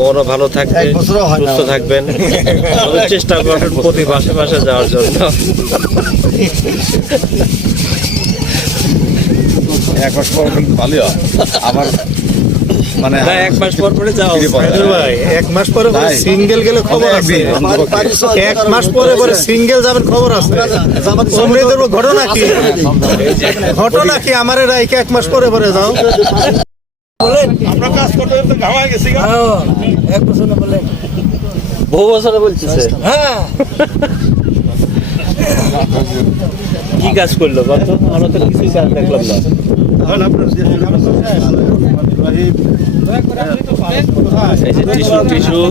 মনও ভালো থাকবে, সুস্থ থাকবেন। চেষ্টা করবেন প্রতি মাসে মাসে যাওয়ার জন্য। 1 মাস পর কিন্তু ভালোই হয়। আবার মানে 1 মাস পর পরে যাও ভাই, 1 মাস পরে সিঙ্গেল গেলে খবর আছে। 1 মাস পরে পরে সিঙ্গেল যাবেন খবর আছে। অমৃতের ঘটনা কি? ঘটনা কি? আমার রাইকে 1 মাস পরে পরে যাও। আমরা কাজ করতে করতে ঘামায় গেছি। 1 বছর না বলে বহু বছরে বলতেছে। হ্যাঁ কি কাজ করলো কত? আমরা তো কিছু কাজ দেখলাম না। এই যে টিস্যু টিস্যু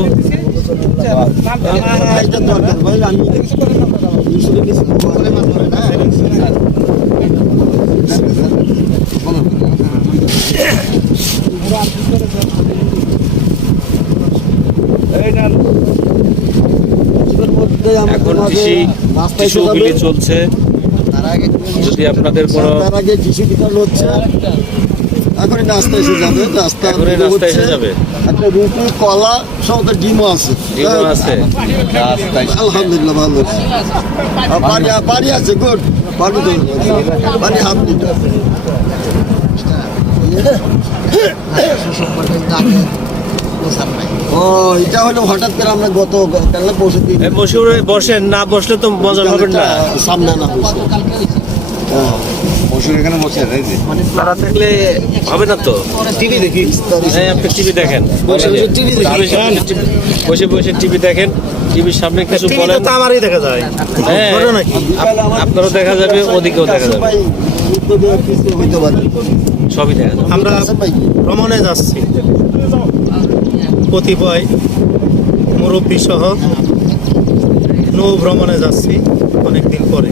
এখন টিস্যুগুলি চলছে। যদি আপনাদের কোনো এখনই নাস্তা এসে যাবে। নাস্তা এসে যাবে, একটা রুটি, কলা, সব ডিমও আছে। ডিমও আছে। আলহামদুলিল্লাহ ভালো আছে। পানি আছে, গুড। পানি হাফ লিটার। ও এটা হলো হঠাৎ করে আমরা গত কালকে পৌঁছে দিই। বসেন না, বসলে তো মজা হবে না। সামনে না বসে পশুর এখানে বসে আছে। তারা থাকলে হবে না তো। টিভি দেখি। হ্যাঁ, আপনি টিভি দেখেন। বসে বসে টিভি দেখেন। টিভির সামনে কিছু বলেন তো আমারই দেখা যায়। হ্যাঁ, ঘটনা কি? আপনারও দেখা যাবে, ওদিকেও দেখা যাবে, হইতে পারে। সবই দেখা যাবে। আমরা ভ্রমণে যাচ্ছি, কতিপয় মুরব্বী সহ নৌ ভ্রমণে যাচ্ছি অনেকদিন পরে।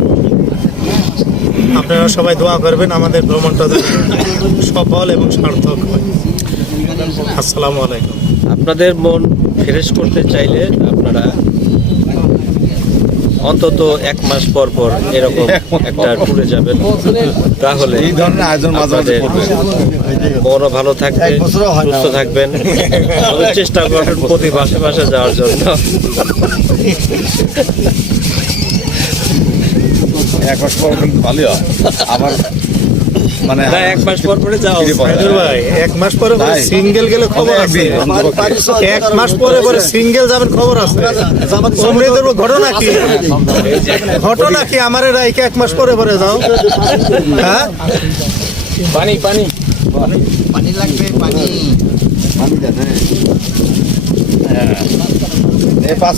আপনারা সবাই দোয়া করবেন আমাদের ভ্রমণটা যেন সফল এবং সার্থক হয়। আসসালামু আলাইকুম। আপনাদের মন ফ্রেশ করতে চাইলে আপনারা অন্তত 1 মাস পর পর এরকম একটা ট্যুরে যাবেন, তাহলে এই ধরনের আয়োজন মাঝে মাঝে করবে। মনও ভালো থাকবে, সুস্থ থাকবেন। চেষ্টা করবেন প্রতি মাসে মাসে যাওয়ার জন্য। 1 মাস পর কিন্তু ভালোই হয়। আবার মানে 1 মাস পর পরে যাও ভাই, 1 মাস পরে পরে সিঙ্গেল গেলে খবর আছে। 1 মাস পরে পরে সিঙ্গেল যাবেন খবর আছে। অমৃতের ঘটনা কি? ঘটনা কি? আমার রাইকে 1 মাস পরে পরে যাও। হ্যাঁ, পানি পানি পানি লাগবে, পানি। এই 5